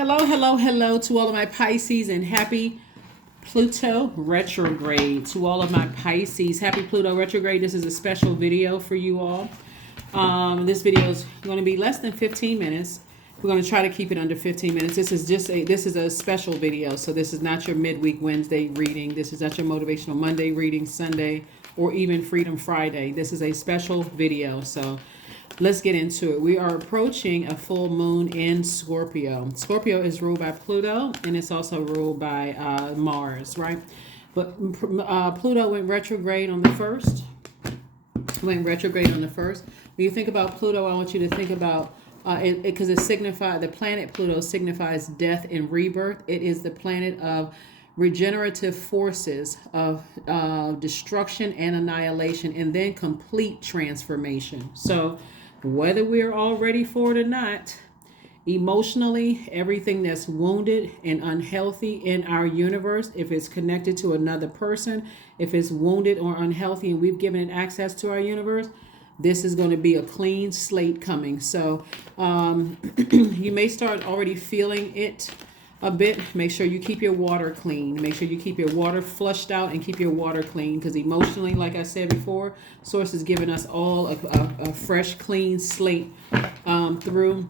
Hello, hello, hello to all of my Pisces and happy Pluto retrograde. To all of my Pisces, happy Pluto retrograde. This is a special video for you all. This video is going to be less than 15 minutes. We're going to try to keep it under 15 minutes. This is a special video. So this is not your midweek Wednesday reading. This is not your motivational Monday reading, Sunday, or even Freedom Friday. This is a special video. So let's get into it. We are approaching a full moon in Scorpio. Scorpio is ruled by Pluto, and it's also ruled by Mars, right? But Pluto went retrograde on the 1st. When you think about Pluto, I want you to think about because it signifies, the planet Pluto signifies death and rebirth. It is the planet of regenerative forces, of destruction and annihilation, and then complete transformation. So whether we're all ready for it or not, emotionally, everything that's wounded and unhealthy in our universe, if it's connected to another person, if it's wounded or unhealthy and we've given it access to our universe, this is going to be a clean slate coming. So you may start already feeling it a bit. Make sure you keep your water clean. Make sure you keep your water flushed out and keep your water clean, because emotionally, like I said before, Source is giving us all a fresh, clean slate through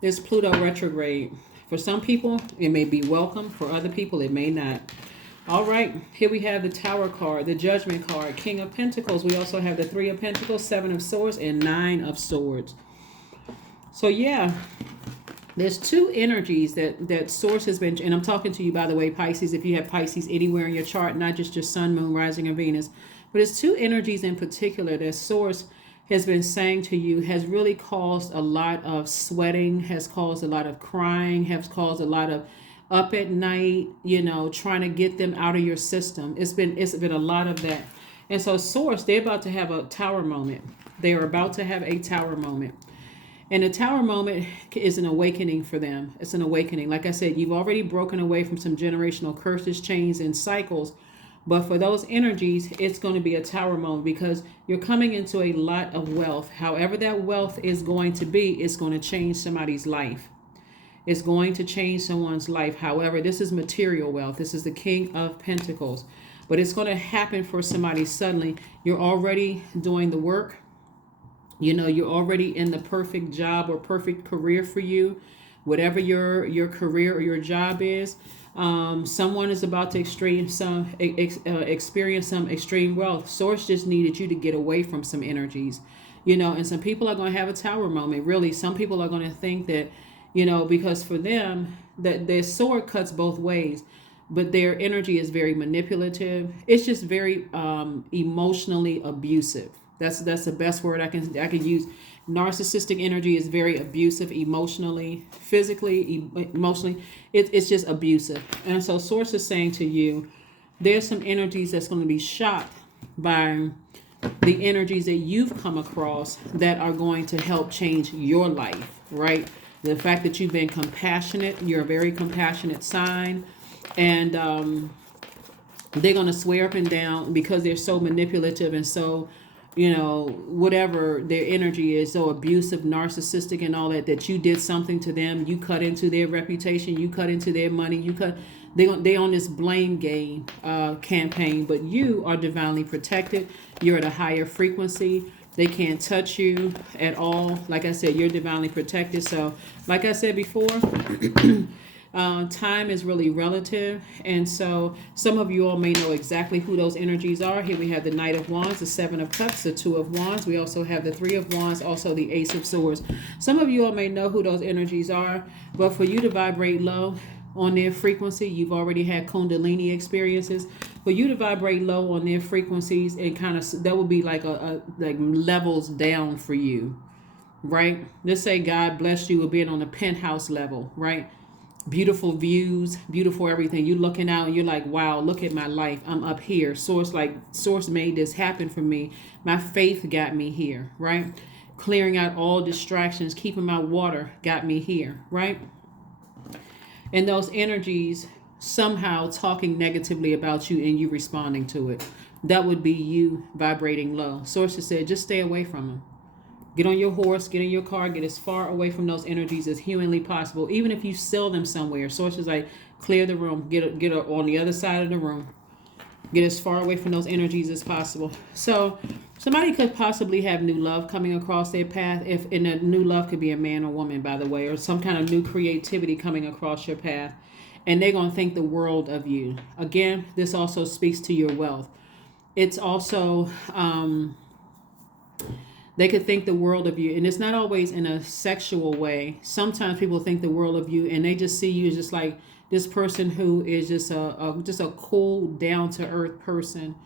this Pluto retrograde. For some people, it may be welcome. For other people, it may not. All right, here we have the Tower card, the Judgment card, King of Pentacles. We also have the Three of Pentacles, Seven of Swords, and Nine of Swords. So yeah, there's two energies that Source has been, and I'm talking to you, by the way, Pisces, if you have Pisces anywhere in your chart, not just your Sun, Moon, Rising, and Venus, but it's two energies in particular that Source has been saying to you has really caused a lot of sweating, has caused a lot of crying, has caused a lot of up at night, trying to get them out of your system. It's been a lot of that. And so Source, they're about to have a tower moment. They are about to have a tower moment. And a tower moment is an awakening for them. It's an awakening. Like I said, you've already broken away from some generational curses, chains, and cycles. But for those energies, it's going to be a tower moment because you're coming into a lot of wealth. However that wealth is going to be, it's going to change somebody's life. It's going to change someone's life. However, this is material wealth. This is the King of Pentacles. But it's going to happen for somebody suddenly. You're already doing the work. You're already in the perfect job or perfect career for you. Whatever your career or your job is, someone is about to experience some extreme wealth. Source just needed you to get away from some energies. And some people are going to have a tower moment. Really, some people are going to think that, because for them, that their sword cuts both ways, but their energy is very manipulative. It's just very emotionally abusive. That's the best word I can use. Narcissistic energy is very abusive emotionally, physically, emotionally. It's just abusive. And so Source is saying to you, there's some energies that's going to be shocked by the energies that you've come across that are going to help change your life, right? The fact that you've been compassionate, you're a very compassionate sign, and they're going to swear up and down because they're so manipulative and so, whatever their energy is, so abusive, narcissistic, and all that you did something to them, you cut into their reputation, you cut into their money, they on this blame game campaign, but you are divinely protected. You're at a higher frequency. They can't touch you at all. Like I said, you're divinely protected. So, like I said before, time is really relative. And so some of you all may know exactly who those energies are. Here we have the Knight of Wands, the Seven of Cups, the Two of Wands. We also have the Three of Wands, also the Ace of Swords. Some of you all may know who those energies are. But for you to vibrate low on their frequency, you've already had Kundalini experiences. For you to vibrate low on their frequencies, and kind of, that would be like like levels down for you, right? Let's say God blessed you with being on the penthouse level, right? Beautiful views, beautiful everything. You're looking out and you're like, wow, look at my life. I'm up here. Source made this happen for me. My faith got me here, right? Clearing out all distractions, keeping my water got me here, right? And those energies somehow talking negatively about you and you responding to it. That would be you vibrating low. Sources said, just stay away from them. Get on your horse, get in your car, get as far away from those energies as humanly possible. Even if you sell them somewhere, source is like, clear the room, get on the other side of the room. Get as far away from those energies as possible. So somebody could possibly have new love coming across their path. And a new love could be a man or woman, by the way, or some kind of new creativity coming across your path. And they're going to think the world of you. Again, this also speaks to your wealth. It's also, they could think the world of you. And it's not always in a sexual way. Sometimes people think the world of you and they just see you as just like this person who is just a cool, down to earth person,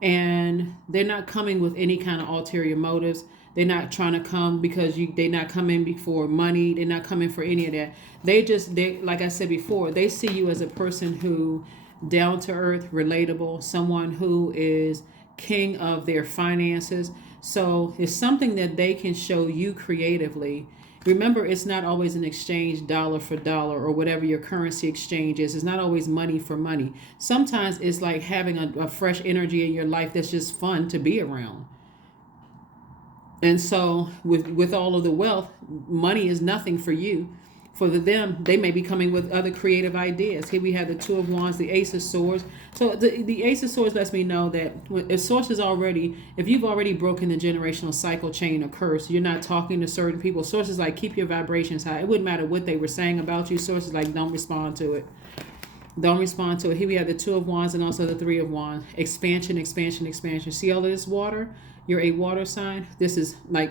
and they're not coming with any kind of ulterior motives. They're not trying to come because they're not coming for money. They're not coming for any of that. They like I said before, they see you as a person who down to earth, relatable, someone who is king of their finances. So it's something that they can show you creatively. Remember, it's not always an exchange dollar for dollar or whatever your currency exchange is. It's not always money for money. Sometimes it's like having a fresh energy in your life that's just fun to be around. And so with all of the wealth, money is nothing for you. For them, they may be coming with other creative ideas. Here we have the Two of Wands, the Ace of Swords. So the Ace of Swords lets me know that if you've already broken the generational cycle, chain, or curse, you're not talking to certain people. Sources like, keep your vibrations high. It wouldn't matter what they were saying about you. Sources like, don't respond to it. Don't respond to it. Here we have the Two of Wands and also the Three of Wands. Expansion, expansion, expansion. See all of this water? You're a water sign. This is like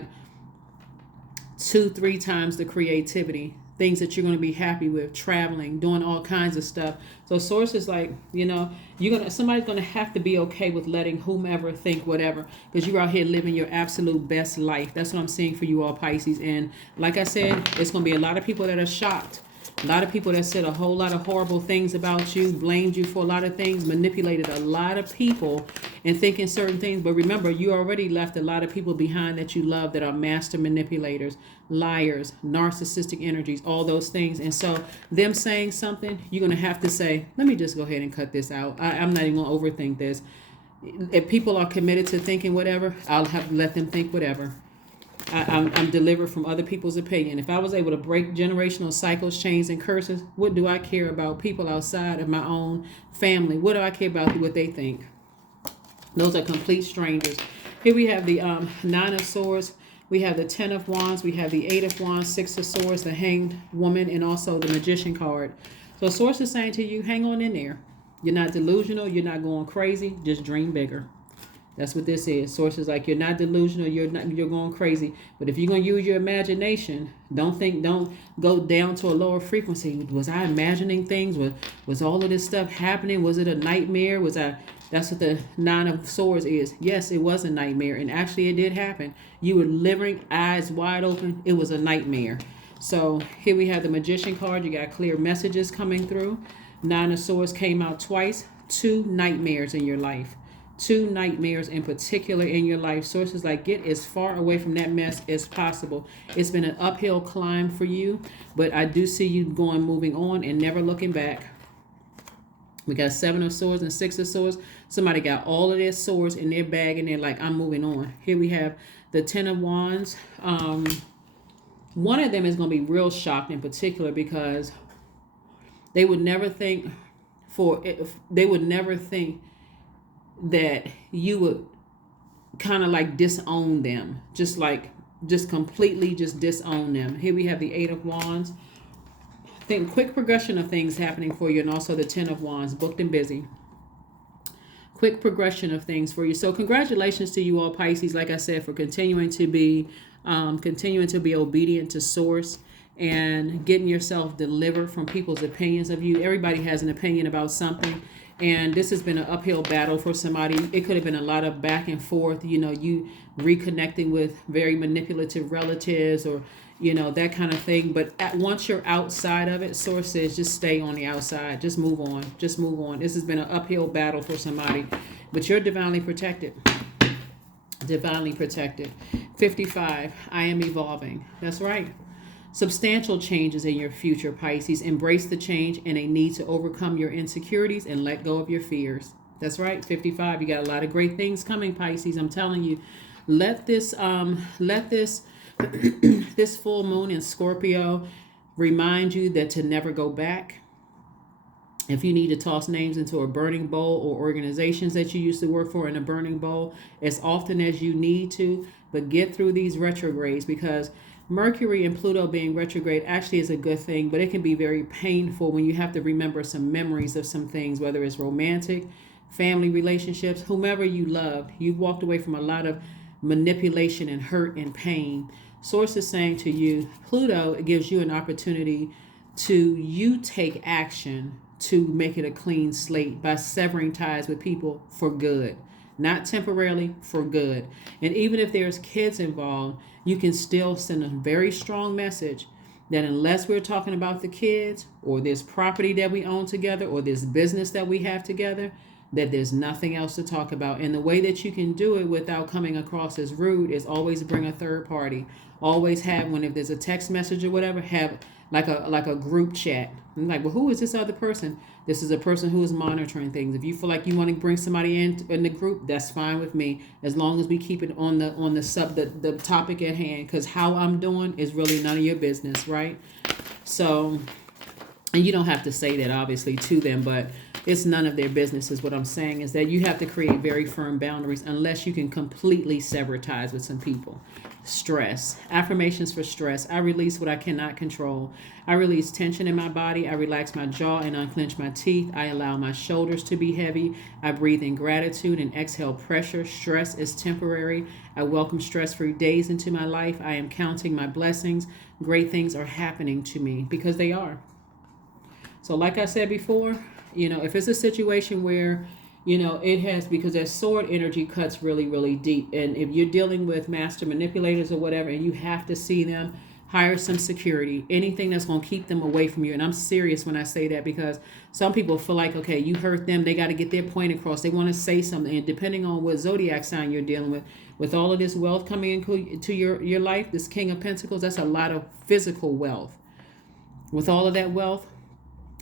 2-3 times the creativity. Things that you're going to be happy with, traveling, doing all kinds of stuff. So sources like, somebody's going to have to be okay with letting whomever think whatever, because you're out here living your absolute best life. That's what I'm seeing for you all, Pisces. And like I said, it's going to be a lot of people that are shocked. A lot of people that said a whole lot of horrible things about you, blamed you for a lot of things, manipulated a lot of people and thinking certain things. But remember, you already left a lot of people behind that you love that are master manipulators, liars, narcissistic energies, all those things. And so them saying something, you're going to have to say, let me just go ahead and cut this out. I'm not even going to overthink this. If people are committed to thinking whatever, I'll have to let them think whatever. I'm delivered from other people's opinion. If I was able to break generational cycles, chains, and curses, what do I care about people outside of my own family? What do I care about what they think? Those are complete strangers. Here we have the Nine of Swords. We have the Ten of Wands. We have the Eight of Wands, Six of Swords, the Hanged Woman, and also the Magician card. So Source is saying to you, hang on in there. You're not delusional. You're not going crazy. Just dream bigger. That's what this is. Sources like, you're not delusional, you're going crazy. But if you're going to use your imagination, don't go down to a lower frequency. Was I imagining things? Was all of this stuff happening? Was it a nightmare? That's what the Nine of Swords is. Yes, it was a nightmare. And actually it did happen. You were living eyes wide open. It was a nightmare. So here we have the Magician card. You got clear messages coming through. Nine of Swords came out twice. 2 nightmares in your life. 2 nightmares in particular in your life. Sources like, get as far away from that mess as possible. It's been an uphill climb for you, but I do see you moving on and never looking back. We got 7 of Swords and 6 of Swords. Somebody got all of their swords in their bag and they're like, I'm moving on. Here we have the 10 of Wands. One of them is going to be real shocked in particular because they would never think that you would kind of like disown them, just completely just disown them. Here we have the 8 of Wands. Think quick progression of things happening for you, and also the 10 of Wands, booked and busy. Quick progression of things for you. So congratulations to you all, Pisces, like I said, for continuing to be obedient to Source and getting yourself delivered from people's opinions of you. Everybody has an opinion about something. And this has been an uphill battle for somebody. It could have been a lot of back and forth, you reconnecting with very manipulative relatives or, that kind of thing. But once you're outside of it, Source says just stay on the outside. Just move on. Just move on. This has been an uphill battle for somebody. But you're divinely protected. Divinely protected. 55. I am evolving. That's right. Substantial changes in your future, Pisces. Embrace the change and a need to overcome your insecurities and let go of your fears. That's right, 55. You got a lot of great things coming, Pisces. I'm telling you, let this This full moon in Scorpio remind you that to never go back. If you need to toss names into a burning bowl, or organizations that you used to work for in a burning bowl, as often as you need to, but get through these retrogrades, because Mercury and Pluto being retrograde actually is a good thing, but it can be very painful when you have to remember some memories of some things, whether it's romantic, family relationships, whomever you loved. You've walked away from a lot of manipulation and hurt and pain. Source is saying to you, Pluto gives you an opportunity to take action to make it a clean slate by severing ties with people for good, not temporarily, for good. And even if there's kids involved, you can still send a very strong message that unless we're talking about the kids or this property that we own together or this business that we have together, that there's nothing else to talk about. And the way that you can do it without coming across as rude is always bring a third party. Always have, when if there's a text message or whatever, have like a group chat. I'm like, well, who is this other person? This is a person who is monitoring things. If you feel like you want to bring somebody in the group, that's fine with me, as long as we keep it on the topic at hand. Because how I'm doing is really none of your business, right? So, and you don't have to say that obviously to them, but it's none of their business is what I'm saying, is that you have to create very firm boundaries unless you can completely sever ties with some people. Stress. Affirmations for stress. I release what I cannot control. I release tension in my body. I relax my jaw and unclench my teeth. I allow my shoulders to be heavy. I breathe in gratitude and exhale pressure. Stress is temporary. I welcome stress-free days into my life. I am counting my blessings. Great things are happening to me, because they are. So like I said before, if it's a situation where, it has, because that sword energy cuts really, really deep. And if you're dealing with master manipulators or whatever, and you have to see them, hire some security, anything that's going to keep them away from you. And I'm serious when I say that, because some people feel like, okay, you hurt them, they got to get their point across. They want to say something. And depending on what zodiac sign you're dealing with all of this wealth coming into your life, this King of Pentacles, that's a lot of physical wealth. With all of that wealth,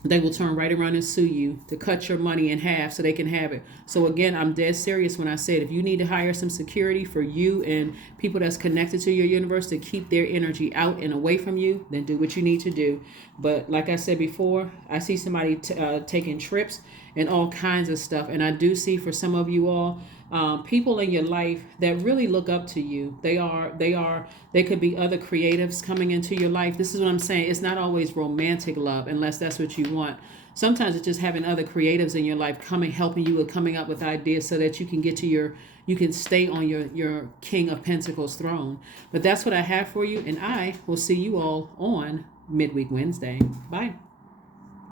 they will turn right around and sue you to cut your money in half so they can have it. So again, I'm dead serious when I said, if you need to hire some security for you and people that's connected to your universe to keep their energy out and away from you, then do what you need to do. But like I said before, I see somebody taking trips and all kinds of stuff. And I do see, for some of you all, people in your life that really look up to you. They could be other creatives coming into your life. This is what I'm saying. It's not always romantic love, unless that's what you want. Sometimes it's just having other creatives in your life helping you with coming up with ideas so that you can get to you can stay on your King of Pentacles throne. But that's what I have for you. And I will see you all on Midweek Wednesday. Bye.